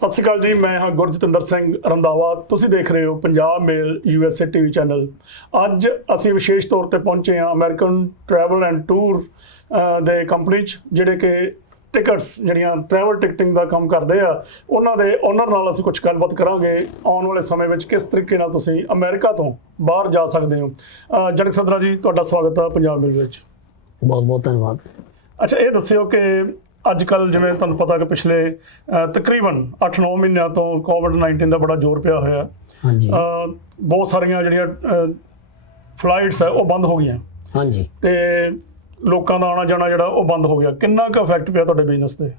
ਸਤਿ ਸ਼੍ਰੀ ਅਕਾਲ ਜੀ, ਮੈਂ ਹਾਂ ਗੁਰਜਤਿੰਦਰ ਸਿੰਘ ਰੰਧਾਵਾ। ਤੁਸੀਂ ਦੇਖ ਰਹੇ ਹੋ ਪੰਜਾਬ ਮੇਲ USA TV ਚੈਨਲ। ਅੱਜ ਅਸੀਂ ਵਿਸ਼ੇਸ਼ ਤੌਰ ਤੇ ਪਹੁੰਚੇ ਹਾਂ ਅਮਰੀਕਨ ਟਰੈਵਲ ਐਂਡ ਟੂਰ ਦੇ ਕੰਪਨੀ 'ਚ, ਜਿਹੜੇ ਕਿ ਟਿਕਟਸ ਜਿਹੜੀਆਂ ਟਰੈਵਲ ਟਿਕਟਿੰਗ ਦਾ ਕੰਮ ਕਰਦੇ ਆ, ਉਹਨਾਂ ਦੇ ਓਨਰ ਨਾਲ ਅਸੀਂ ਕੁਝ ਗੱਲਬਾਤ ਕਰਾਂਗੇ। ਆਉਣ ਵਾਲੇ ਸਮੇਂ ਵਿੱਚ ਕਿਸ ਤਰੀਕੇ ਨਾਲ ਤੁਸੀਂ ਅਮਰੀਕਾ ਤੋਂ ਬਾਹਰ ਜਾ ਸਕਦੇ ਹੋ। ਜਨਕ ਸਦਰਾ ਜੀ, ਤੁਹਾਡਾ ਸਵਾਗਤ ਹੈ ਪੰਜਾਬ ਮੇਲ ਵਿੱਚ। ਬਹੁਤ ਬਹੁਤ ਧੰਨਵਾਦ। ਅੱਛਾ, ਇਹ ਦੱਸਿਓ ਕਿ ਅੱਜ ਕੱਲ੍ਹ ਜਿਵੇਂ ਤੁਹਾਨੂੰ ਪਤਾ ਕਿ ਪਿਛਲੇ ਤਕਰੀਬਨ 8-9 ਮਹੀਨਿਆਂ ਤੋਂ COVID-19 ਦਾ ਬੜਾ ਜ਼ੋਰ ਪਿਆ ਹੋਇਆ। ਹਾਂਜੀ, ਬਹੁਤ ਸਾਰੀਆਂ ਜਿਹੜੀਆਂ ਫਲਾਈਟਸ ਹੈ ਉਹ ਬੰਦ ਹੋ ਗਈਆਂ। ਹਾਂਜੀ, ਤੇ ਲੋਕਾਂ ਦਾ ਆਉਣਾ ਜਾਣਾ ਜਿਹੜਾ ਉਹ ਬੰਦ ਹੋ ਗਿਆ। ਕਿੰਨਾ ਕੁ ਇਫੈਕਟ ਪਿਆ ਤੁਹਾਡੇ ਬਿਜ਼ਨਸ ਤੇ?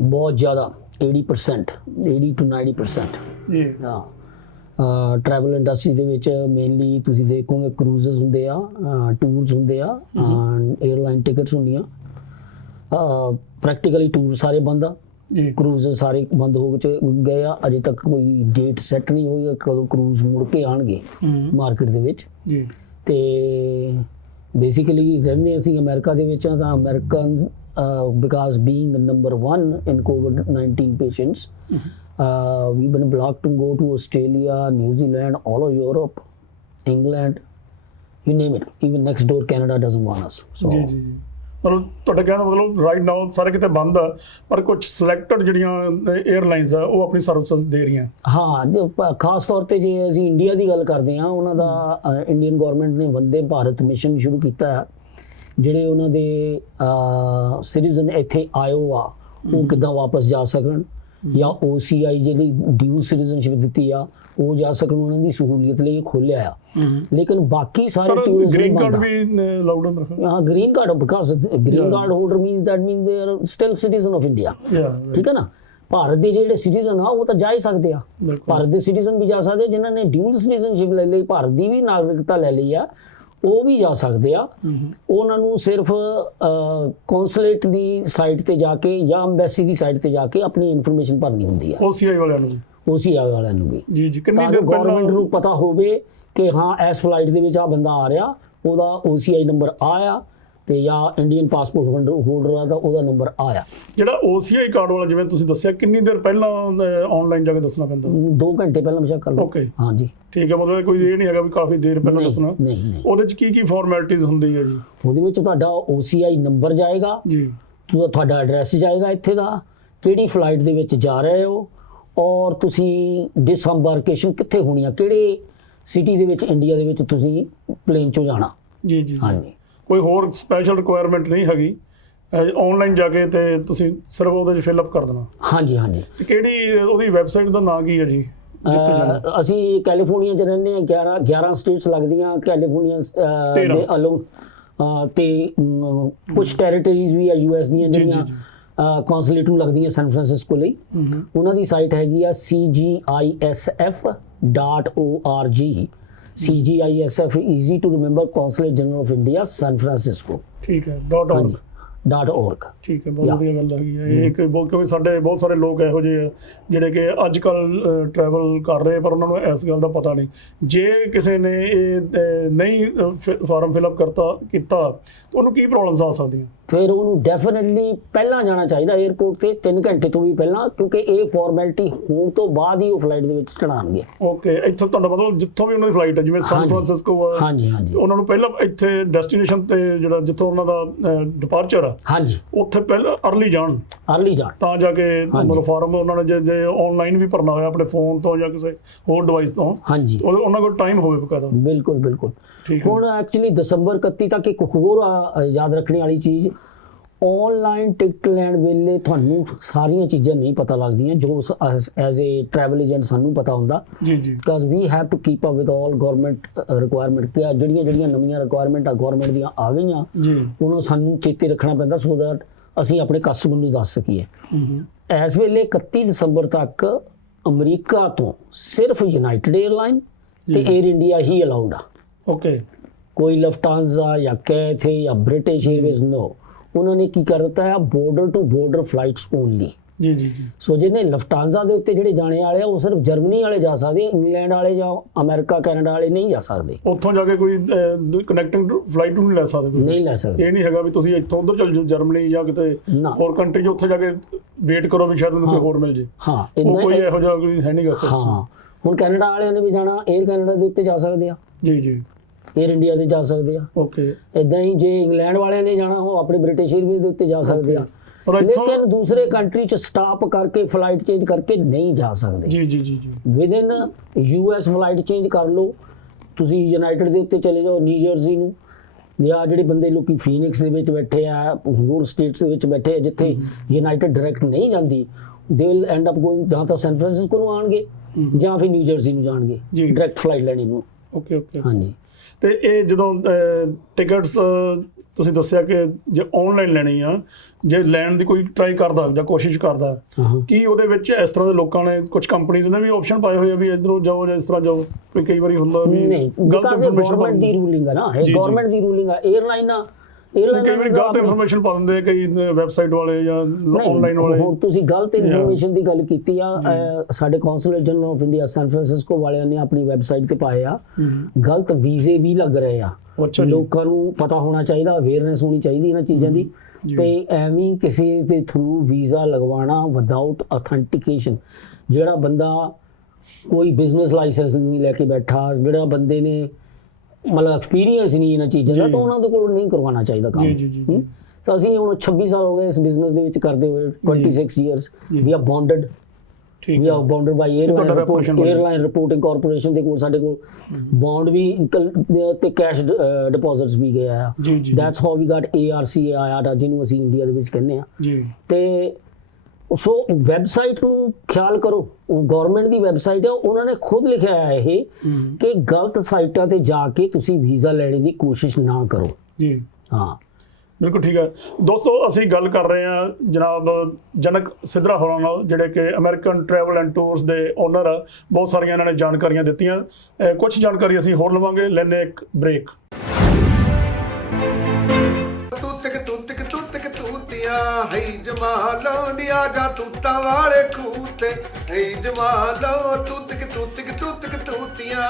ਬਹੁਤ ਜ਼ਿਆਦਾ, 80% 80 to 90%। ਜੀ ਹਾਂ, ਟਰੈਵਲ ਇੰਡਸਟਰੀ ਦੇ ਵਿੱਚ ਮੇਨਲੀ ਤੁਸੀਂ ਦੇਖੋਗੇ ਕਰੂਜ਼ਸ ਹੁੰਦੇ ਆ, ਟੂਰਸ ਹੁੰਦੇ ਆ, 에ਅਰਲਾਈਨ ਟਿਕਟਸ ਹੁੰਦੀਆਂ। ਪ੍ਰੈਕਟੀਕਲੀ ਟੂਰ ਸਾਰੇ ਬੰਦ ਆ, ਜੀ ਕਰੂਜ਼ਸ ਸਾਰੇ ਬੰਦ ਹੋ ਗਏ ਆ। ਅਜੇ ਤੱਕ ਕੋਈ ਡੇਟ ਸੈੱਟ ਨਹੀਂ ਹੋਈ ਕਦੋਂ ਕਰੂਜ਼ ਮੁੜ ਕੇ ਆਉਣਗੇ ਮਾਰਕੀਟ ਦੇ ਵਿੱਚ। ਜੀ ਤੇ ਬੇਸਿਕਲੀ ਰਹਿੰਦੇ ਅਸੀਂ ਅਮਰੀਕਾ ਦੇ ਵਿੱਚ ਤਾਂ American because being number 1 in COVID-19 patients, we've been blocked to go to Australia, New Zealand, all of Europe, England, you name it. Even next door Canada doesn't want us. So ਜੀ ਜੀ ਮਤਲਬ ਤੁਹਾਡਾ ਕਹਿਣ ਦਾ ਮਤਲਬ right now ਸਾਰੇ ਕਿਤੇ ਬੰਦ ਆ, ਪਰ ਕੁਝ ਸਿਲੈਕਟਡ ਜਿਹੜੀਆਂ 에ਅਰਲਾਈਨਸ ਆ ਉਹ ਆਪਣੀ ਸਰਵਿਸਿਜ਼ ਦੇ ਰਹੀਆਂ। ਹਾਂ, ਜੋ ਖਾਸ ਤੌਰ ਤੇ ਜੇ ਅਸੀਂ ਇੰਡੀਆ ਦੀ ਗੱਲ ਕਰਦੇ ਹਾਂ, ਉਹਨਾਂ ਦਾ ਇੰਡੀਅਨ ਗਵਰਨਮੈਂਟ ਨੇ ਵੰਦੇ ਭਾਰਤ ਮਿਸ਼ਨ ਸ਼ੁਰੂ ਕੀਤਾ ਹੈ। ਜਿਹੜੇ ਉਹਨਾਂ ਦੇ ਸਿਟੀਜ਼ਨ ਇੱਥੇ ਆਇਓ ਆ ਉਹ ਕਿੱਦਾਂ ਵਾਪਸ ਜਾ ਸਕਣ, ਜਾਂ OCI ਜਿਹੜੀ ਡਿਊ ਸਿਟੀਜ਼ਨਸ਼ਿਪ ਦਿੱਤੀ ਆ ਉਹ ਜਾ ਸਕਣ, ਉਹਨਾਂ ਦੀ ਸਹੂਲੀਅਤ ਲਈ ਖੋਲਿਆ ਆ। ਲੇਕਿਨ ਬਾਕੀ ਸਾਰੇ ਟੂਰਿਜ਼ਮ ਗ੍ਰੀਨ ਕਾਰਡ ਵੀ ਲਾਊਡ ਹੈ। ਹਾਂ, green card, because green card holder means that means they are still citizen of India. ਠੀਕ ਹੈ ਨਾ। ਭਾਰਤ ਦੇ ਜਿਹੜੇ ਸਿਟੀਜ਼ਨ ਆ ਉਹ ਤਾਂ ਜਾ ਹੀ ਸਕਦੇ ਆ। ਭਾਰਤ ਦੇ ਸਿਟੀਜ਼ਨ ਵੀ ਜਾ ਸਕਦੇ, ਜਿਨ੍ਹਾਂ ਨੇ ਡਿਊਲ ਸਿਟੀਜ਼ਨਸ਼ਿਪ ਲੈ ਲਈ, ਭਾਰਤ ਦੀ ਵੀ ਨਾਗਰਿਕਤਾ ਲੈ ਲਈ ਆ, ਉਹ ਵੀ ਜਾ ਸਕਦੇ ਆ। ਉਹਨਾਂ ਨੂੰ ਸਿਰਫ ਕੌਂਸੂਲੇਟ ਦੀ ਸਾਈਟ ਤੇ ਜਾ ਕੇ ਜਾਂ ਐਮਬੈਸੀ ਦੀ ਸਾਈਟ ਤੇ ਜਾ ਕੇ ਆਪਣੀ ਇਨਫੋਰਮੇਸ਼ਨ ਭਰਨੀ ਹੁੰਦੀ ਆ। OCI ਵਾਲਿਆਂ ਨੂੰ OCI ਵਾਲਿਆਂ ਨੂੰ ਵੀ ਜੀ ਜੀ ਕਿੰਨੀ ਦੇਰ ਗਵਰਨਮੈਂਟ ਨੂੰ ਪਤਾ ਹੋਵੇ ਕਿ ਹਾਂ ਇਸ ਫਲਾਈਟ ਦੇ ਵਿੱਚ ਆ ਬੰਦਾ ਆ ਰਿਹਾ, ਉਹਦਾ OCI ਨੰਬਰ ਆ ਤੇ ਜਾਂ ਇੰਡੀਅਨ ਪਾਸਪੋਰਟ ਹੋਲਡਰ ਆ ਤਾਂ ਉਹਦਾ ਨੰਬਰ ਆ। ਜਿਹੜਾ OCI ਕਾਰਡ ਵਾਲਾ ਜਿਵੇਂ ਤੁਸੀਂ ਦੱਸਿਆ, ਕਿੰਨੀ ਦੇਰ ਪਹਿਲਾਂ ਆਨਲਾਈਨ ਜਾ ਕੇ ਦੱਸਣਾ ਪੈਂਦਾ? 2 ਘੰਟੇ ਪਹਿਲਾਂ ਬੇਸ਼ੱਕ ਕਰ ਲਓ। ਓਕੇ, ਹਾਂਜੀ, ਠੀਕ ਹੈ। ਮਤਲਬ ਕੋਈ ਇਹ ਨਹੀਂ ਹੈਗਾ ਵੀ ਕਾਫੀ ਦੇਰ ਪਹਿਲਾਂ ਦੱਸਣਾ। ਨਹੀਂ। ਉਹਦੇ ਚ ਕੀ ਫਾਰਮੈਲਿਟੀਜ਼ ਹੁੰਦੀ ਹੈ ਜੀ? ਉਹਦੇ ਵਿੱਚ ਤੁਹਾਡਾ OCI ਨੰਬਰ ਜਾਏਗਾ ਜੀ, ਤੁਹਾਡਾ ਐਡਰੈਸ ਜਾਏਗਾ ਇੱਥੇ ਦਾ, ਕਿਹੜੀ ਫਲਾਈਟ ਦੇ ਵਿੱਚ ਜਾ ਰਹੇ ਹੋ, ਔਰ ਤੁਸੀਂ ਡਿਸਐਮਬਾਰਕੇਸ਼ਨ ਕਿੱਥੇ ਹੋਣੀ ਆ, ਕਿਹੜੇ ਸਿਟੀ ਦੇ ਵਿੱਚ ਇੰਡੀਆ ਦੇ ਵਿੱਚ ਤੁਸੀਂ ਪਲੇਨ 'ਚੋਂ ਜਾਣਾ। ਜੀ ਜੀ ਹਾਂਜੀ, ਕੋਈ ਹੋਰ ਸਪੈਸ਼ਲ ਰਿਕੁਆਇਰਮੈਂਟ ਨਹੀਂ ਹੈਗੀ। ਆਨਲਾਈਨ ਜਾ ਕੇ ਤੇ ਤੁਸੀਂ ਸਿਰਫ ਉਹਦੇ 'ਚ ਫਿਲ ਅਪ ਕਰ ਦੇਣਾ। ਹਾਂਜੀ। ਤੇ ਕਿਹੜੀ ਉਹਦੀ ਵੈਬਸਾਈਟ ਦਾ ਨਾਂ ਕੀ ਹੈ ਜੀ? ਅਸੀਂ ਕੈਲੀਫੋਰਨੀਆ 'ਚ ਰਹਿੰਦੇ ਹਾਂ। 11 ਸਟੇਟਸ ਲੱਗਦੀਆਂ ਕੈਲੀਫੋਰਨੀਆ ਦੇ ਅਲੋਂ, ਤੇ ਕੁਝ ਟੈਰੀਟਰੀਜ਼ ਵੀ ਆ US ਦੀਆਂ ਜਿਹੜੀਆਂ ਕੌਂਸੂਲੇਟ ਨੂੰ ਲੱਗਦੀਆਂ ਸੈਨ ਫਰਾਂਸਿਸਕੋ ਲਈ। ਉਹਨਾਂ ਦੀ ਸਾਈਟ ਹੈਗੀ ਆ CGISF.org। CGISF easy to remember, Consulate General of India, San Francisco। ਠੀਕ ਹੈ, .org। ਠੀਕ ਹੈ, ਬਹੁਤ ਵਧੀਆ ਗੱਲ ਹੈਗੀ ਹੈ ਇਹ। ਕਿਉਂਕਿ ਸਾਡੇ ਬਹੁਤ ਸਾਰੇ ਲੋਕ ਇਹੋ ਜਿਹੇ ਆ ਜਿਹੜੇ ਕਿ ਅੱਜ ਕੱਲ੍ਹ ਟਰੈਵਲ ਕਰ ਰਹੇ, ਪਰ ਉਹਨਾਂ ਨੂੰ ਇਸ ਗੱਲ ਦਾ ਪਤਾ ਨਹੀਂ। ਜੇ ਕਿਸੇ ਨੇ ਇਹ ਨਹੀਂ ਫਾਰਮ ਫਿਲ ਅਪ ਕੀਤਾ ਉਹਨੂੰ ਕੀ ਪ੍ਰੋਬਲਮਸ ਆ ਸਕਦੀਆਂ? ਫਿਰ ਉਹਨੂੰ ਡੈਫੀਨਿਟਲੀ ਪਹਿਲਾਂ ਜਾਣਾ ਚਾਹੀਦਾ 에ਅਰਪੋਰਟ ਤੇ, 3 ਘੰਟੇ ਤੋਂ ਵੀ ਪਹਿਲਾਂ, ਕਿਉਂਕਿ ਇਹ ਫਾਰਮੈਲਿਟੀ ਹੋਣ ਤੋਂ ਬਾਅਦ ਹੀ ਉਹ ਫਲਾਈਟ ਦੇ ਵਿੱਚ ਚੜਾਉਣਗੇ। ਓਕੇ, ਇੱਥੋਂ ਤੁਹਾਡਾ ਮਤਲਬ ਜਿੱਥੋਂ ਵੀ ਉਹਨਾਂ ਦੀ ਫਲਾਈਟ ਹੈ, ਜਿਵੇਂ ਸੈਨ ਫਰਾਂਸਿਸਕੋ ਆ, ਹਾਂਜੀ, ਉਹਨਾਂ ਨੂੰ ਪਹਿਲਾਂ ਇੱਥੇ ਡੈਸਟੀਨੇਸ਼ਨ ਤੇ ਜਿਹੜਾ ਜਿੱਥੋਂ ਉਹਨਾਂ ਦਾ ਡਿਪਾਰਚਰ ਆ, ਹਾਂਜੀ, ਉੱਥੇ ਪਹਿਲਾਂ ਅਰਲੀ ਜਾਣ ਤਾਂ ਜਾ ਕੇ ਮਤਲਬ ਫਾਰਮ ਉਹਨਾਂ ਨੇ ਜੇ ਆਨਲਾਈਨ ਵੀ ਭਰਨਾ ਹੋਇਆ ਆਪਣੇ ਫੋਨ ਤੋਂ ਜਾਂ ਕਿਸੇ ਹੋਰ ਡਿਵਾਈਸ ਤੋਂ, ਹਾਂਜੀ, ਉਹਨਾਂ ਕੋਲ ਟਾਈਮ ਹੋਵੇ ਬਕਾਇਦਾ। ਬਿਲਕੁਲ। ਹੁਣ ਐਕਚੁਅਲੀ ਦਸੰਬਰ 31 ਤੱਕ ਇੱਕ ਹੋਰ ਯਾਦ ਰੱਖਣ ਵਾਲੀ ਚੀਜ਼, ਆਨਲਾਈਨ ਟਿਕਟ ਲੈਣ ਵੇਲੇ ਤੁਹਾਨੂੰ ਸਾਰੀਆਂ ਚੀਜ਼ਾਂ ਨਹੀਂ ਪਤਾ ਲੱਗਦੀਆਂ ਜੋ ਐਜ਼ ਏ ਟਰੈਵਲ ਏਜੰਟ ਸਾਨੂੰ ਪਤਾ ਹੁੰਦਾ। ਜੀ because we have to keep up with all government requirement. ਕਿ ਜਿਹੜੀਆਂ ਨਵੀਆਂ ਰਿਕੁਆਇਰਮੈਂਟ ਆ ਗਵਰਨਮੈਂਟ ਦੀਆਂ ਆ ਗਈਆਂ, ਉਹਨੂੰ ਸਾਨੂੰ ਚੇਤੇ ਰੱਖਣਾ ਪੈਂਦਾ ਸੋ ਦੈਟ ਅਸੀਂ ਆਪਣੇ ਕਸਟਮਰ ਨੂੰ ਦੱਸ ਸਕੀਏ। ਇਸ ਵੇਲੇ 31 ਦਸੰਬਰ ਤੱਕ ਅਮਰੀਕਾ ਤੋਂ ਸਿਰਫ ਯੂਨਾਈਟਿਡ 에ਅਰਲਾਈਨ ਤੇ 에ਅਰ ਇੰਡੀਆ ਹੀ ਅਲਾਉਡ ਆ। ਓਕੇ, ਕੋਈ ਲਫਟਾਂਜ਼ਾ ਜਾਂ ਕੈਥੇ ਜਾਂ ਬ੍ਰਿਟਿਸ਼ ਏਅਰਵੇਜ਼ ਨੋ। ਉਹਨਾਂ ਨੇ ਕੀ ਕਰ ਦਿੱਤਾ ਹੈ, border to border flights only. ਜੀ ਜੀ ਜੀ। ਸੋ ਜਿਹਨੇ ਲਫਟਾਂਜ਼ਾ ਦੇ ਉੱਤੇ ਜਿਹੜੇ ਜਾਣੇ ਵਾਲੇ ਆ ਉਹ ਸਿਰਫ ਜਰਮਨੀ ਵਾਲੇ ਜਾ ਸਕਦੇ, ਇੰਗਲੈਂਡ ਵਾਲੇ ਜਾਂ ਅਮਰੀਕਾ ਕੈਨੇਡਾ ਵਾਲੇ ਨਹੀਂ ਜਾ ਸਕਦੇ। ਉੱਥੋਂ ਜਾ ਕੇ ਕੋਈ ਕਨੈਕਟਿੰਗ ਫਲਾਈਟ ਨੂੰ ਨਹੀਂ ਲੈ ਸਕਦੇ, ਨਹੀਂ ਲੈ ਸਕਦੇ। ਇਹ ਨਹੀਂ ਹੈਗਾ ਵੀ ਤੁਸੀਂ ਇੱਥੋਂ ਉੱਧਰ ਚੱਲ ਜਾਓ ਜਰਮਨੀ ਜਾਂ ਕਿਤੇ ਹੋਰ ਕੰਟਰੀ 'ਚ ਉੱਥੇ ਜਾ ਕੇ ਵੇਟ ਕਰੋ ਵੀ ਸ਼ਾਇਦ ਮੈਨੂੰ ਕੋਈ ਹੋਰ ਮਿਲ ਜੇ। ਹਾਂ, ਕੋਈ ਇਹੋ ਜਿਹਾ ਕੋਈ ਹੈ ਨਹੀਂਗਾ ਸਿਸਟਮ। ਹਾਂ, ਹੁਣ ਕੈਨੇਡਾ ਵਾਲਿਆਂ ਨੇ ਵੀ ਜਾਣਾ, 에ਅਰ ਕੈਨੇਡਾ ਦੇ ਉੱਤੇ ਜਾ ਸਕਦੇ ਆ ਜੀ, 에ਅਰ ਇੰਡੀਆ ਦੇ ਜਾ ਸਕਦੇ ਆ। ਓਕੇ, ਇਦਾਂ ਹੀ ਜੇ ਇੰਗਲੈਂਡ ਵਾਲਿਆਂ ਨੇ ਜਾਣਾ, ਉਹ ਆਪਣੇ ਬ੍ਰਿਟਿਸ਼ ਏਅਰਵੇਜ਼ ਦੇ ਉੱਤੇ ਜਾ ਸਕਦੇ ਆ, ਲੇਕਿਨ ਦੂਸਰੇ ਕੰਟਰੀ ਚ ਸਟਾਪ ਕਰਕੇ ਫਲਾਈਟ ਚੇਂਜ ਕਰਕੇ ਨਹੀਂ ਜਾ ਸਕਦੇ। ਜੀ ਵਿਦਿਨ US ਫਲਾਈਟ ਚੇਂਜ ਕਰ ਲਓ, ਤੁਸੀਂ ਯੂਨਾਈਟਿਡ ਦੇ ਉੱਤੇ ਚਲੇ ਜਾਓ, ਨਿਊ ਜਰਸੀ ਨੂੰ, ਜਾਂ ਜਿਹੜੇ ਬੰਦੇ ਲੋਕੀ ਫੀਨਿਕਸ ਦੇ ਵਿੱਚ ਬੈਠੇ ਆ, ਹੋਰ ਸਟੇਟਸ ਦੇ ਵਿੱਚ ਬੈਠੇ ਆ ਜਿੱਥੇ ਯੂਨਾਈਟਿਡ ਡਾਇਰੈਕਟ ਨਹੀਂ ਜਾਂਦੀ, they will and up going ਜਾਂ ਤਾਂ ਸੈਨ ਫਰਾਂਸਿਸਕੋ ਨੂੰ ਆਉਣਗੇ ਜਾਂ ਫਿਰ ਨਿਊ ਜਰਸੀ ਨੂੰ ਜਾਣਗੇ ਡਾਇਰੈਕਟ ਫਲਾਈਟ ਲੈਣੀ ਨੂੰ। ਓਕੇ, ਹਾਂਜੀ। ਤੇ ਇਹ ਜਦੋਂ ਟਿਕਟਸ ਤੁਸੀਂ ਦੱਸਿਆ ਕਿ ਜੇ ਆਨਲਾਈਨ ਲੈਣੀ ਆ, ਜੇ ਲੈਣ ਦੀ ਕੋਈ ਟਰਾਈ ਕਰਦਾ ਜਾਂ ਕੋਸ਼ਿਸ਼ ਕਰਦਾ, ਕੀ ਉਹਦੇ ਵਿੱਚ ਇਸ ਤਰ੍ਹਾਂ ਦੇ ਲੋਕਾਂ ਨੇ, ਕੁਝ ਕੰਪਨੀਆਂ ਨੇ ਵੀ ਆਪਸ਼ਨ ਪਾਏ ਹੋਏ ਆ ਵੀ ਇਧਰੋਂ ਜਾਓ ਜਾਂ ਇਸ ਤਰ੍ਹਾਂ ਜਾਓ? ਕੋਈ ਕਈ ਵਾਰੀ ਹੁੰਦਾ ਵੀ ਗਲਤ ਇਨਫੋਰਮੇਸ਼ਨ, ਗਵਰਨਮੈਂਟ ਦੀ ਰੂਲਿੰਗ ਆ ਨਾ, ਇਹ ਗਵਰਨਮੈਂਟ ਦੀ ਰੂਲਿੰਗ ਆ। 에ਅਰਲਾਈਨਾਂ ਕਈ ਵਾਰੀ ਗਲਤ ਇਨਫੋਰਮੇਸ਼ਨ ਪਾ ਦਿੰਦੇ ਕਈ ਵੈਬਸਾਈਟ ਵਾਲੇ ਜਾਂ ਆਨਲਾਈਨ ਵਾਲੇ। ਹੁਣ ਤੁਸੀਂ ਗਲਤ ਇਨਫੋਰਮੇਸ਼ਨ ਦੀ ਗੱਲ ਕੀਤੀ ਆ, ਸਾਡੇ consulate general of India San Francisco ਵਾਲਿਆਂ ਨੇ ਆਪਣੀ ਵੈਬਸਾਈਟ ਤੇ ਪਾਏ ਆ ਗਲਤ ਵੀਜ਼ੇ ਵੀ ਲੱਗ ਰਹੇ ਆ। ਲੋਕਾਂ ਨੂੰ ਪਤਾ ਹੋਣਾ ਚਾਹੀਦਾ, ਅਵੇਅਰਨੈਸ ਹੋਣੀ ਚਾਹੀਦੀ ਇਹਨਾਂ ਚੀਜ਼ਾਂ ਦੀ। ਤੇ ਐਵੇਂ ਕਿਸੇ ਦੇ ਥਰੂ ਵੀਜ਼ਾ ਲਗਵਾਉਣਾ ਵਿਦਆਊਟ ਅਥੈਂਟੀਕੇਸ਼ਨ, ਜਿਹੜਾ ਬੰਦਾ ਕੋਈ ਬਿਜ਼ਨਸ ਲਾਇਸੈਂਸ ਨਹੀਂ ਲੈ ਕੇ ਬੈਠਾ, ਜਿਹੜਾ ਬੰਦੇ ਨੇ ਮਤਲਬ ਐਕਸਪੀਰੀਅੰਸ ਨਹੀਂ ਇਹਨਾਂ ਚੀਜ਼ਾਂ ਦਾ, ਤਾਂ ਉਹਨਾਂ ਦੇ ਕੋਲ ਨਹੀਂ ਕਰਵਾਉਣਾ ਚਾਹੀਦਾ ਕੰਮ। ਤਾਂ ਅਸੀਂ ਹੁਣ 26 ਸਾਲ ਹੋ ਗਏ ਇਸ ਬਿਜ਼ਨਸ ਦੇ ਵਿੱਚ ਕਰਦੇ ਹੋਏ, 26 years ਵੀ ਆ ਬੌਂਡਡ, ਵੀ ਆ ਬੌਂਡਡ ਬਾਈ 에ਅਰਲਾਈਨ ਰਿਪੋਰਟਿੰਗ ਕਾਰਪੋਰੇਸ਼ਨ ਦੇ ਕੋਲ ਸਾਡੇ ਕੋਲ ਬੌਂਡ ਵੀ ਤੇ ਕੈਸ਼ ਡਿਪੋਜ਼ਿਟਸ ਵੀ ਗਏ ਆ। That's how we got ARCA ਆਇਆ, ਜਿਹਨੂੰ ਅਸੀਂ ਇੰਡੀਆ ਦੇ ਵਿੱਚ ਕਹਿੰਦੇ ਆ। ਤੇ ਸੋ ਵੈਬਸਾਈਟ ਨੂੰ ਖਿਆਲ ਕਰੋ, ਗਵਰਨਮੈਂਟ ਦੀ ਵੈਬਸਾਈਟ ਹੈ, ਉਹਨਾਂ ਨੇ ਖੁਦ ਲਿਖਿਆ ਹੈ ਇਹ ਕਿ ਗਲਤ ਸਾਈਟਾਂ ਤੇ ਜਾ ਕੇ ਤੁਸੀਂ ਵੀਜ਼ਾ ਲੈਣ ਦੀ ਕੋਸ਼ਿਸ਼ ਨਾ ਕਰੋ। ਜੀ ਹਾਂ, ਬਿਲਕੁਲ ਠੀਕ ਹੈ। ਦੋਸਤੋ, ਅਸੀਂ ਗੱਲ ਕਰ ਰਹੇ ਹਾਂ ਜਨਾਬ ਜਨਕ ਸਿਧਰਾ ਹੋਰਾਂ ਨਾਲ, ਜਿਹੜੇ ਕਿ ਅਮਰੀਕਨ ਟਰੈਵਲ ਐਂਡ ਟੂਰਸ ਦੇ ਓਨਰ ਆ। ਬਹੁਤ ਸਾਰੀਆਂ ਇਹਨਾਂ ਨੇ ਜਾਣਕਾਰੀਆਂ ਦਿੱਤੀਆਂ, ਕੁਝ ਜਾਣਕਾਰੀ ਅਸੀਂ ਹੋਰ ਲਵਾਂਗੇ, ਲੈਣੇ ਇੱਕ ਬ੍ਰੇਕ। ਹਈ ਜਮਾਲੋਂ ਦੀ ਆ ਜਾ ਤੂਤਾਂ ਵਾਲੇ ਖੂਹ ਤੇ, ਹਈ ਜਮਾਲੋਂ ਤੂਤਕ ਤੂਤੀਆਂ।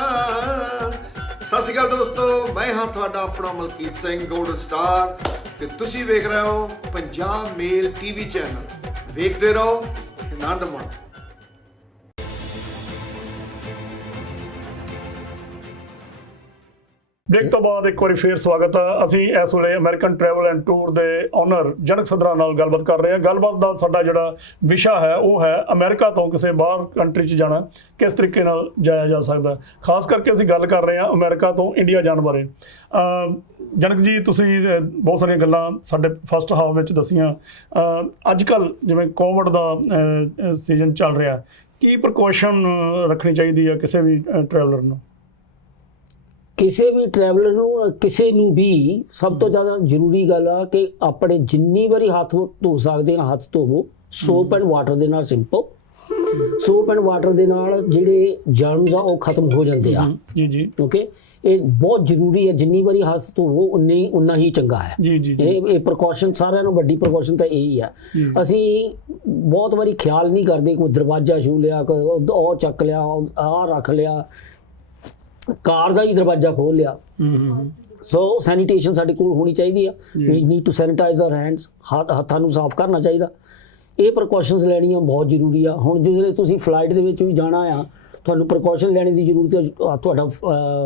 ਸਤਿ ਸ਼੍ਰੀ ਅਕਾਲ ਦੋਸਤੋ, ਮੈਂ ਹਾਂ ਤੁਹਾਡਾ ਆਪਣਾ ਮਲਕੀਤ ਸਿੰਘ ਗੋਲਡਨ ਸਟਾਰ ਤੇ ਤੁਸੀਂ ਵੇਖ ਰਹੇ ਹੋ ਪੰਜਾਬ ਮੇਲ TV ਚੈਨਲ। ਵੇਖਦੇ ਰਹੋ, ਆਨੰਦ ਮਾਣੋ। ਬ੍ਰੇਕ ਤੋਂ ਬਾਅਦ ਇੱਕ ਵਾਰੀ ਫੇਰ ਸਵਾਗਤ ਹੈ। ਅਸੀਂ ਇਸ ਵੇਲੇ ਅਮਰੀਕਨ ਟਰੈਵਲ ਐਂਡ ਟੂਰ ਦੇ ਓਨਰ ਜਨਕ ਸਿਧਰਾ ਨਾਲ ਗੱਲਬਾਤ ਕਰ ਰਹੇ ਹਾਂ। ਗੱਲਬਾਤ ਦਾ ਸਾਡਾ ਜਿਹੜਾ ਵਿਸ਼ਾ ਹੈ ਉਹ ਹੈ ਅਮਰੀਕਾ ਤੋਂ ਕਿਸੇ ਬਾਹਰ ਕੰਟਰੀ 'ਚ ਜਾਣਾ ਕਿਸ ਤਰੀਕੇ ਨਾਲ ਜਾਇਆ ਜਾ ਸਕਦਾ। ਖਾਸ ਕਰਕੇ ਅਸੀਂ ਗੱਲ ਕਰ ਰਹੇ ਹਾਂ ਅਮਰੀਕਾ ਤੋਂ ਇੰਡੀਆ ਜਾਣ ਬਾਰੇ। ਜਨਕ ਜੀ, ਤੁਸੀਂ ਬਹੁਤ ਸਾਰੀਆਂ ਗੱਲਾਂ ਸਾਡੇ ਫਸਟ ਹਾਫ ਵਿੱਚ ਦੱਸੀਆਂ। ਅੱਜ ਕੱਲ੍ਹ ਜਿਵੇਂ ਕੋਵਿਡ ਦਾ ਸੀਜ਼ਨ ਚੱਲ ਰਿਹਾ, ਕੀ ਪ੍ਰੀਕਾਸ਼ਨ ਰੱਖਣੀ ਚਾਹੀਦੀ ਹੈ ਕਿਸੇ ਵੀ ਟਰੈਵਲਰ ਨੂੰ? ਕਿਸੇ ਵੀ ਟਰੈਵਲਰ ਨੂੰ, ਕਿਸੇ ਨੂੰ ਵੀ ਸਭ ਤੋਂ ਜ਼ਿਆਦਾ ਜ਼ਰੂਰੀ ਗੱਲ ਆ ਕਿ ਆਪਣੇ ਜਿੰਨੀ ਵਾਰੀ ਹੱਥ ਧੋ ਸਕਦੇ ਆ ਹੱਥ ਧੋਵੋ ਸੋਪ ਐਂਡ ਵਾਟਰ ਦੇ ਨਾਲ। ਸਿੰਪਲ ਸੋਪ ਐਂਡ ਵਾਟਰ ਦੇ ਨਾਲ ਜਿਹੜੇ ਜਰਮਸ ਆ ਉਹ ਖਤਮ ਹੋ ਜਾਂਦੇ ਆ। ਜੀ ਓਕੇ, ਇਹ ਬਹੁਤ ਜ਼ਰੂਰੀ ਹੈ। ਜਿੰਨੀ ਵਾਰੀ ਹੱਥ ਧੋਵੋ ਉਨਾ ਹੀ ਚੰਗਾ ਹੈ। ਇਹ ਪ੍ਰੀਕਾਸ਼ਨ ਸਾਰਿਆਂ ਨੂੰ ਵੱਡੀ ਪ੍ਰੀਕਾਸ਼ਨ ਤਾਂ ਇਹੀ ਆ। ਅਸੀਂ ਬਹੁਤ ਵਾਰੀ ਖਿਆਲ ਨਹੀਂ ਕਰਦੇ, ਕੋਈ ਦਰਵਾਜ਼ਾ ਛੂ ਲਿਆ, ਉਹ ਚੱਕ ਲਿਆ, ਆਹ ਰੱਖ ਲਿਆ, ਕਾਰ ਦਾ ਹੀ ਦਰਵਾਜ਼ਾ ਖੋਲ ਲਿਆ। ਸੋ ਸੈਨੀਟੇਸ਼ਨ ਸਾਡੇ ਕੋਲ ਹੋਣੀ ਚਾਹੀਦੀ ਆ। We need to sanitize our hands, ਹੱਥਾਂ ਨੂੰ ਸਾਫ਼ ਕਰਨਾ ਚਾਹੀਦਾ। ਇਹ ਪ੍ਰੀਕਾਸ਼ਨਸ ਲੈਣੀਆਂ ਬਹੁਤ ਜ਼ਰੂਰੀ ਆ। ਹੁਣ ਜਦੋਂ ਤੁਸੀਂ ਫਲਾਈਟ ਦੇ ਵਿੱਚ ਵੀ ਜਾਣਾ ਆ, ਤੁਹਾਨੂੰ ਪ੍ਰੀਕਾਸ਼ਨ ਲੈਣ ਦੀ ਜ਼ਰੂਰਤ ਹੈ। ਤੁਹਾਡਾ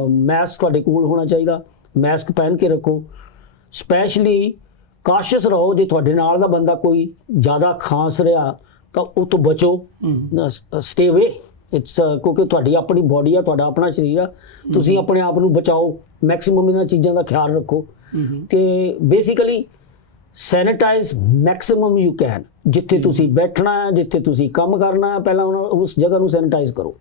ਮਾਸਕ ਤੁਹਾਡੇ ਕੋਲ ਹੋਣਾ ਚਾਹੀਦਾ, ਮਾਸਕ ਪਹਿਨ ਕੇ ਰੱਖੋ। ਸਪੈਸ਼ਲੀ ਕਾਸ਼ੀਅਸ ਰਹੋ, ਜੇ ਤੁਹਾਡੇ ਨਾਲ ਦਾ ਬੰਦਾ ਕੋਈ ਜ਼ਿਆਦਾ ਖਾਂਸ ਰਿਹਾ ਤਾਂ ਉਹ ਤੋਂ ਬਚੋ, ਸਟੇ ਅਵੇ। ਕਿਉਂਕਿ ਤੁਹਾਡੀ ਆਪਣੀ ਬੋਡੀ ਆ, ਤੁਹਾਡਾ ਆਪਣਾ ਸਰੀਰ ਆ, ਤੁਸੀਂ ਆਪਣੇ ਆਪ ਨੂੰ ਬਚਾਓ। ਮੈਕਸਿਮਮ ਇਹਨਾਂ ਚੀਜ਼ਾਂ ਦਾ ਖਿਆਲ ਰੱਖੋ ਤੇ basically sanitize maximum you can. ਜਿੱਥੇ ਤੁਸੀਂ ਬੈਠਣਾ ਹੈ, ਜਿੱਥੇ ਤੁਸੀਂ ਕੰਮ ਕਰਨਾ ਹੈ, ਪਹਿਲਾਂ ਉਸ ਜਗ੍ਹਾ ਨੂੰ ਸੈਨੀਟਾਈਜ਼ ਕਰੋ।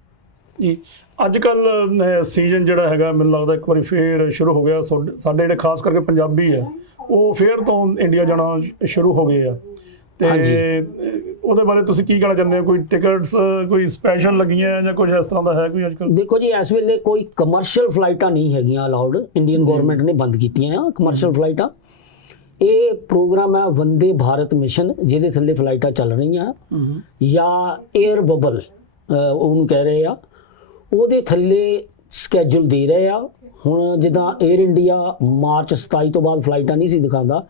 ਜੀ, ਅੱਜ ਕੱਲ੍ਹ ਸੀਜ਼ਨ ਜਿਹੜਾ ਹੈਗਾ ਮੈਨੂੰ ਲੱਗਦਾ ਇੱਕ ਵਾਰੀ ਫੇਰ ਸ਼ੁਰੂ ਹੋ ਗਿਆ। ਸਾਡੇ ਜਿਹੜੇ ਖਾਸ ਕਰਕੇ ਪੰਜਾਬੀ ਆ ਉਹ ਫੇਰ ਤੋਂ ਇੰਡੀਆ ਜਾਣਾ ਸ਼ੁਰੂ ਹੋ ਗਏ ਆ, ਤੇ ਉਹਦੇ ਬਾਰੇ ਤੁਸੀਂ ਕੀ ਕਹਿਣਾ ਚਾਹੁੰਦੇ ਹੋ? ਕੋਈ ਟਿਕਟਸ ਕੋਈ ਸਪੈਸ਼ਲ ਲੱਗੀਆਂ ਜਾਂ ਕੁਝ ਇਸ ਤਰ੍ਹਾਂ ਦਾ ਹੈ ਕੋਈ ਅੱਜ ਕੱਲ੍ਹ? ਦੇਖੋ ਜੀ, ਇਸ ਵੇਲੇ ਕੋਈ ਕਮਰਸ਼ੀਅਲ ਫਲਾਈਟਾਂ ਨਹੀਂ ਹੈਗੀਆਂ ਅਲਾਉਡ। ਇੰਡੀਅਨ ਗਵਰਨਮੈਂਟ ਨੇ ਬੰਦ ਕੀਤੀਆਂ ਆ ਕਮਰਸ਼ੀਅਲ ਫਲਾਈਟਾਂ। ਇਹ ਪ੍ਰੋਗਰਾਮ ਹੈ ਵੰਦੇ ਭਾਰਤ ਮਿਸ਼ਨ, ਜਿਹਦੇ ਥੱਲੇ ਫਲਾਈਟਾਂ ਚੱਲ ਰਹੀਆਂ ਜਾਂ 에ਅਰ ਬਬਲ ਉਹਨੂੰ ਕਹਿ ਰਹੇ ਆ, ਉਹਦੇ ਥੱਲੇ ਸਕੈਜੂਲ ਦੇ ਰਹੇ ਆ। ਹੁਣ ਜਿੱਦਾਂ 에ਅਰ ਇੰਡੀਆ ਮਾਰਚ 27 ਤੋਂ ਬਾਅਦ ਫਲਾਈਟਾਂ ਨਹੀਂ ਸੀ ਦਿਖਾਉਂਦਾ,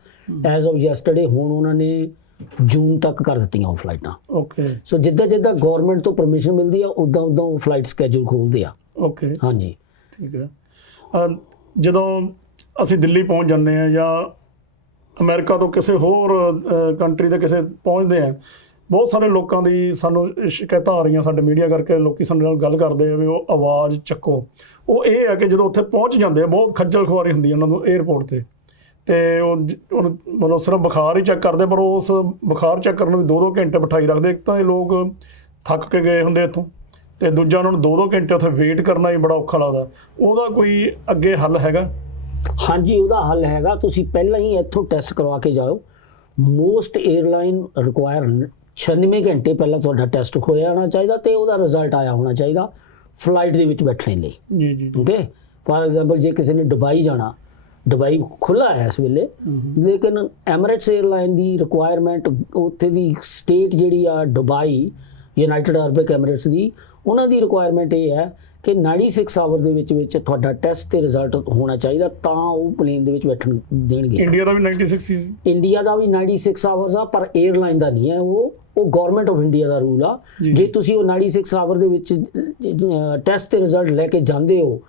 ਐਜ਼ ਆਫ ਯੈਸਟਰਡੇ ਹੁਣ ਉਹਨਾਂ ਨੇ ਜੂਨ ਤੱਕ ਕਰ ਦਿੱਤੀਆਂ ਉਹ ਫਲਾਈਟਾਂ। ਓਕੇ। ਸੋ ਜਿੱਦਾਂ ਜਿੱਦਾਂ ਗਵਰਨਮੈਂਟ ਤੋਂ ਪਰਮਿਸ਼ਨ ਮਿਲਦੀ ਆ ਉਦਾਂ ਉਦਾਂ ਉਹ ਫਲਾਈਟ ਸਕੇਜੂਲ ਖੋਲ੍ਹਦੇ ਆ। ਓਕੇ। ਹਾਂਜੀ ਠੀਕ ਹੈ। ਜਦੋਂ ਅਸੀਂ ਦਿੱਲੀ ਪਹੁੰਚ ਜਾਂਦੇ ਹਾਂ ਜਾਂ ਅਮਰੀਕਾ ਤੋਂ ਕਿਸੇ ਹੋਰ ਕੰਟਰੀ ਦੇ ਕਿਸੇ ਪਹੁੰਚਦੇ ਆ, ਬਹੁਤ ਸਾਰੇ ਲੋਕਾਂ ਦੀ ਸਾਨੂੰ ਸ਼ਿਕਾਇਤਾਂ ਆ ਰਹੀਆਂ ਸਾਡੇ ਮੀਡੀਆ ਕਰਕੇ, ਲੋਕੀ ਸਾਡੇ ਨਾਲ ਗੱਲ ਕਰਦੇ ਆ ਵੀ ਉਹ ਆਵਾਜ਼ ਚੱਕੋ। ਉਹ ਇਹ ਹੈ ਕਿ ਜਦੋਂ ਉੱਥੇ ਪਹੁੰਚ ਜਾਂਦੇ ਆ ਬਹੁਤ ਖੱਜਲ ਖੁਆਰੀ ਹੁੰਦੀ ਹੈ ਉਹਨਾਂ ਨੂੰ ਏਅਰਪੋਰਟ ਤੇ ਉਹ ਮਤਲਬ ਸਿਰਫ ਬੁਖਾਰ ਹੀ ਚੈੱਕ ਕਰਦੇ, ਪਰ ਉਸ ਬੁਖਾਰ ਚੈੱਕ ਕਰਨ ਨੂੰ ਵੀ 2-2 ਘੰਟੇ ਬਿਠਾਈ ਰੱਖਦੇ। ਇੱਕ ਤਾਂ ਇਹ ਲੋਕ ਥੱਕ ਕੇ ਗਏ ਹੁੰਦੇ ਇੱਥੋਂ, ਤੇ ਦੂਜਾ ਉਹਨਾਂ ਨੂੰ 2-2 ਘੰਟੇ ਉੱਥੇ ਵੇਟ ਕਰਨਾ ਹੀ ਬੜਾ ਔਖਾ ਲੱਗਦਾ। ਉਹਦਾ ਕੋਈ ਅੱਗੇ ਹੱਲ ਹੈਗਾ? ਹਾਂਜੀ ਉਹਦਾ ਹੱਲ ਹੈਗਾ, ਤੁਸੀਂ ਪਹਿਲਾਂ ਹੀ ਇੱਥੋਂ ਟੈਸਟ ਕਰਵਾ ਕੇ ਜਾਓ। ਮੋਸਟ 에ਅਰਲਾਈਨ ਰਿਕੁਆਇਰ 96 ਘੰਟੇ ਪਹਿਲਾਂ ਤੁਹਾਡਾ ਟੈਸਟ ਹੋਇਆ ਹੋਣਾ ਚਾਹੀਦਾ ਤੇ ਉਹਦਾ ਰਿਜ਼ਲਟ ਆਇਆ ਹੋਣਾ ਚਾਹੀਦਾ ਫਲਾਈਟ ਦੇ ਵਿੱਚ ਬੈਠਣ ਲਈ। ਜੀ ਜੀ। ਓਕੇ। ਫਾਰ ਐਗਜ਼ਾਮਪਲ ਜੇ ਕਿਸੇ ਨੇ ਦੁਬਈ ਜਾਣਾ, ਦੁਬਈ ਖੁੱਲ੍ਹਾ ਹੈ ਇਸ ਵੇਲੇ, ਲੇਕਿਨ ਐਮਰੇਟਸ 에ਅਰਲਾਈਨ ਦੀ ਰਿਕੁਆਇਰਮੈਂਟ ਉੱਥੇ ਦੀ ਸਟੇਟ ਜਿਹੜੀ ਆ ਦੁਬਈ ਯੂਨਾਈਟਿਡ ਅਰਬ ਐਮਰੇਟਸ ਦੀ, ਉਹਨਾਂ ਦੀ ਰਿਕੁਆਇਰਮੈਂਟ ਇਹ ਹੈ ਕਿ 96 ਆਵਰ ਦੇ ਵਿੱਚ ਤੁਹਾਡਾ ਟੈਸਟ ਤੇ ਰਿਜ਼ਲਟ ਹੋਣਾ ਚਾਹੀਦਾ, ਤਾਂ ਉਹ ਪਲੇਨ ਦੇ ਵਿੱਚ ਬੈਠਣ ਦੇਣਗੇ। ਇੰਡੀਆ ਦਾ ਵੀ 96 ਸੀ? ਇੰਡੀਆ ਦਾ ਵੀ 96 ਆਵਰਸ ਆ, ਪਰ 에ਅਰਲਾਈਨ ਦਾ ਨਹੀਂ ਹੈ। ਉਹ government of India the rule ਆ। ਜੇ ਤੁਸੀਂ ਉਹ 96 ਆਵਰ ਦੇ ਵਿੱਚ ਟੈਸਟ ਤੇ ਰਿਜ਼ਲਟ ਲੈ ਕੇ ਜਾਂਦੇ ਹੋ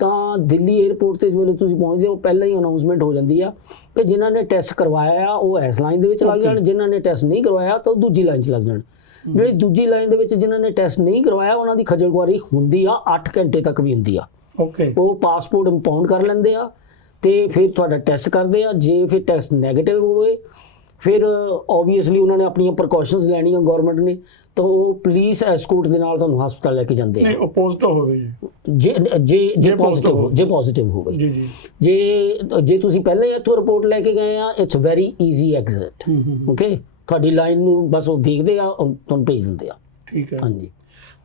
ਤਾਂ ਦਿੱਲੀ 에ਅਰਪੋਰਟ ਤੇ ਜਦੋਂ ਤੁਸੀਂ ਪਹੁੰਚਦੇ ਹੋ ਪਹਿਲਾਂ ਹੀ ਅਨਾਉਂਸਮੈਂਟ ਹੋ ਜਾਂਦੀ ਆ ਕਿ ਜਿਨ੍ਹਾਂ ਨੇ ਟੈਸਟ ਕਰਵਾਇਆ ਆ ਉਹ ਇਸ ਲਾਈਨ ਦੇ ਵਿੱਚ ਲੱਗ ਜਾਣ, ਜਿਨ੍ਹਾਂ ਨੇ ਟੈਸਟ ਨਹੀਂ ਕਰਵਾਇਆ ਤਾਂ ਉਹ ਦੂਜੀ ਲਾਈਨ 'ਚ ਲੱਗ ਜਾਣ। ਜਿਹੜੀ ਦੂਜੀ ਲਾਈਨ ਦੇ ਵਿੱਚ ਜਿਨ੍ਹਾਂ ਨੇ ਟੈਸਟ ਨਹੀਂ ਕਰਵਾਇਆ ਉਹਨਾਂ ਦੀ ਖੱਜਲ ਖੁਆਰੀ ਹੁੰਦੀ ਆ, 8 ਘੰਟੇ ਤੱਕ ਵੀ ਹੁੰਦੀ ਆ। ਓਕੇ। ਉਹ ਪਾਸਪੋਰਟ ਇੰਪਾਊਂਡ ਕਰ ਲੈਂਦੇ ਆ ਤੇ ਫਿਰ ਤੁਹਾਡਾ ਟੈਸਟ ਕਰਦੇ ਆ। ਜੇ ਫਿਰ ਟੈਸਟ ਨੈਗੇਟਿਵ ਹੋਵੇ ਫਿਰ ਓਬਵੀਅਸਲੀ ਉਹਨਾਂ ਨੇ ਆਪਣੀਆਂ ਪ੍ਰੀਕਾਸ਼ਨਸ ਲੈਣੀਆਂ ਗਵਰਨਮੈਂਟ ਨੇ, ਤਾਂ ਉਹ ਪੁਲਿਸ ਐਸਕੋਰਟ ਦੇ ਨਾਲ ਤੁਹਾਨੂੰ ਹਸਪਤਾਲ ਲੈ ਕੇ ਜਾਂਦੇ ਆ। ਨਹੀਂ ਉਹ ਪੋਜ਼ਿਟਿਵ ਹੋਵੇ ਜੇ ਪੋਜ਼ਿਟਿਵ ਹੋਵੇ। ਜੀ ਜੀ। ਜੇ ਤੁਸੀਂ ਪਹਿਲਾਂ ਹੀ ਇੱਥੋਂ ਰਿਪੋਰਟ ਲੈ ਕੇ ਗਏ ਆ, it's very easy exit. Okay. ਤੁਹਾਡੀ ਲਾਈਨ ਨੂੰ ਬਸ ਉਹ ਦੇਖਦੇ ਆ, ਤੁਹਾਨੂੰ ਭੇਜ ਦਿੰਦੇ ਆ। ਠੀਕ ਹੈ। ਹਾਂਜੀ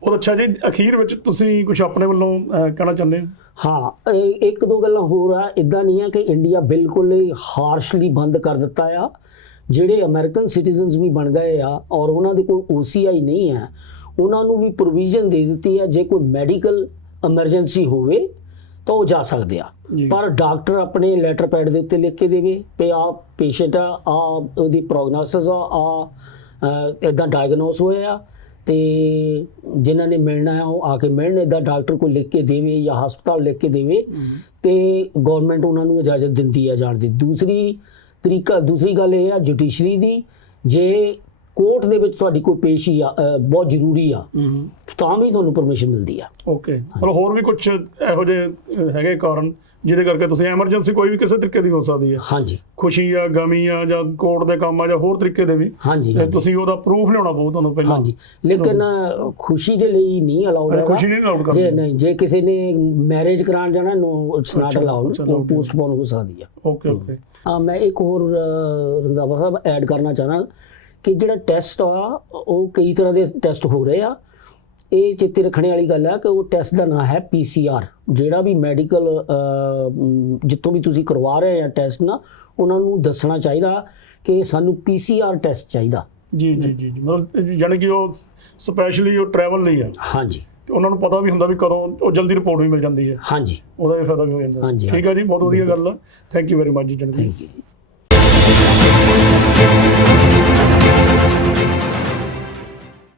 ਬਹੁਤ ਅੱਛਾ ਜੀ। ਅਖੀਰ ਵਿੱਚ ਤੁਸੀਂ ਕੁਝ ਆਪਣੇ ਵੱਲੋਂ ਕਹਿਣਾ ਚਾਹੁੰਦੇ ਹੋ? ਹਾਂ, ਇੱਕ ਦੋ ਗੱਲਾਂ ਹੋਰ ਆ। ਇੱਦਾਂ ਨਹੀਂ ਆ ਕਿ ਇੰਡੀਆ ਬਿਲਕੁਲ ਹੀ ਹਾਰਸ਼ਲੀ ਬੰਦ ਕਰ ਦਿੱਤਾ ਆ। ਜਿਹੜੇ ਅਮਰੀਕਨ ਸਿਟੀਜ਼ਨਸ ਵੀ ਬਣ ਗਏ ਆ ਔਰ ਉਹਨਾਂ ਦੇ ਕੋਲ OCI ਨਹੀਂ ਹੈ, ਉਹਨਾਂ ਨੂੰ ਵੀ ਪ੍ਰੋਵੀਜ਼ਨ ਦੇ ਦਿੱਤੀ ਆ ਜੇ ਕੋਈ ਮੈਡੀਕਲ ਐਮਰਜੈਂਸੀ ਹੋਵੇ ਤਾਂ ਉਹ ਜਾ ਸਕਦੇ ਆ। ਪਰ ਡਾਕਟਰ ਆਪਣੇ ਲੈਟਰ ਪੈਡ ਦੇ ਉੱਤੇ ਲਿਖ ਕੇ ਦੇਵੇ ਕਿ ਆ ਪੇਸ਼ੈਂਟ ਆ ਉਹਦੀ ਪ੍ਰੋਗਨੋਸਿਸ ਆ ਇੱਦਾਂ ਡਾਇਗਨੋਸ ਹੋਇਆ ਤੇ ਜਿਨ੍ਹਾਂ ਨੇ ਮਿਲਣਾ ਹੈ ਉਹ ਆ ਕੇ ਮਿਲਣ। ਇੱਦਾਂ ਡਾਕਟਰ ਕੋਈ ਲਿਖ ਕੇ ਦੇਵੇ ਜਾਂ ਹਸਪਤਾਲ ਲਿਖ ਕੇ ਦੇਵੇ ਤੇ ਗਵਰਨਮੈਂਟ ਉਹਨਾਂ ਨੂੰ ਇਜਾਜ਼ਤ ਦਿੰਦੀ ਆ ਜਾਣ ਦੀ। ਦੂਸਰੀ ਗੱਲ ਇਹ ਆ ਜੁਡੀਸ਼ਰੀ ਦੀ, ਜੇ ਕੋਰਟ ਦੇ ਵਿੱਚ ਤੁਹਾਡੀ ਕੋਈ ਪੇਸ਼ੀ ਆ ਬਹੁਤ ਜ਼ਰੂਰੀ ਆ ਤਾਂ ਵੀ ਤੁਹਾਨੂੰ ਪਰਮਿਸ਼ਨ ਮਿਲਦੀ ਆ। ਓਕੇ। ਮਤਲਬ ਹੋਰ ਵੀ ਕੁਝ ਇਹੋ ਜਿਹੇ ਹੈਗੇ ਕਾਰਨ ਜਿਹਦੇ ਕਰਕੇ ਤੁਸੀਂ ਐਮਰਜੈਂਸੀ ਕੋਈ ਵੀ ਕਿਸੇ ਤਰੀਕੇ ਦੀ ਹੋ ਸਕਦੀ ਹੈ? ਹਾਂਜੀ। ਖੁਸ਼ੀ ਆ, ਗਮੀ ਆ, ਜਾਂ ਕੋਰਟ ਦੇ ਕੰਮ ਆ, ਜਾਂ ਹੋਰ ਤਰੀਕੇ ਦੇ ਵੀ? ਹਾਂਜੀ। ਤੁਸੀਂ ਉਹਦਾ ਪ੍ਰੂਫ ਲਿਆਉਣਾ ਪਊ ਤੁਹਾਨੂੰ ਪਹਿਲਾਂ? ਹਾਂਜੀ, ਲੇਕਿਨ ਖੁਸ਼ੀ ਦੇ ਲਈ ਨਹੀਂ ਅਲਾਉਡ ਹੈ। ਖੁਸ਼ੀ ਨਹੀਂ ਅਲਾਉਡ ਕਰਦੇ? ਨਹੀਂ, ਜੇ ਕਿਸੇ ਨੇ ਮੈਰਿਜ ਕਰਾਉਣ ਜਾਣਾ ਨੋ ਇਟਸ ਨਾਟ ਅਲਾਉਡ, ਪੋਸਟਪੋਨ ਹੋ ਸਕਦੀ ਆ। Okay okay. ਮੈਂ ਇੱਕ ਹੋਰ ਰੰਧਾਵਾ ਸਾਹਿਬ ਐਡ ਕਰਨਾ ਚਾਹਣਾ ਕਿ ਜਿਹੜਾ ਟੈਸਟ ਆ ਉਹ ਕਈ ਤਰ੍ਹਾਂ ਦੇ ਟੈਸਟ ਹੋ ਰਹੇ ਆ। ਇਹ ਚੇਤੇ ਰੱਖਣ ਵਾਲੀ ਗੱਲ ਹੈ ਕਿ ਉਹ ਟੈਸਟ ਦਾ ਨਾਂ ਹੈ PCR। ਜਿਹੜਾ ਵੀ ਮੈਡੀਕਲ ਜਿੱਥੋਂ ਵੀ ਤੁਸੀਂ ਕਰਵਾ ਰਹੇ ਆ ਟੈਸਟ ਨਾ, ਉਹਨਾਂ ਨੂੰ ਦੱਸਣਾ ਚਾਹੀਦਾ ਕਿ ਸਾਨੂੰ PCR ਟੈਸਟ ਚਾਹੀਦਾ। ਜੀ ਜੀ ਜੀ। ਮਤਲਬ ਜਾਣੀ ਕਿ ਉਹ ਸਪੈਸ਼ਲੀ ਉਹ ਟਰੈਵਲ ਲਈ ਆ? ਹਾਂਜੀ। ਤੇ ਉਹਨਾਂ ਨੂੰ ਪਤਾ ਵੀ ਹੁੰਦਾ ਵੀ ਕਦੋਂ ਉਹ ਜਲਦੀ ਰਿਪੋਰਟ ਵੀ ਮਿਲ ਜਾਂਦੀ ਹੈ? ਹਾਂਜੀ। ਉਹਦਾ ਇਹ ਫਾਇਦਾ ਵੀ ਹੋ ਜਾਂਦਾ। ਹਾਂਜੀ। ਠੀਕ ਹੈ ਜੀ, ਬਹੁਤ ਵਧੀਆ ਗੱਲ ਆ। ਥੈਂਕ ਯੂ ਵੈਰੀ ਮਚ ਜੀ। Thank you.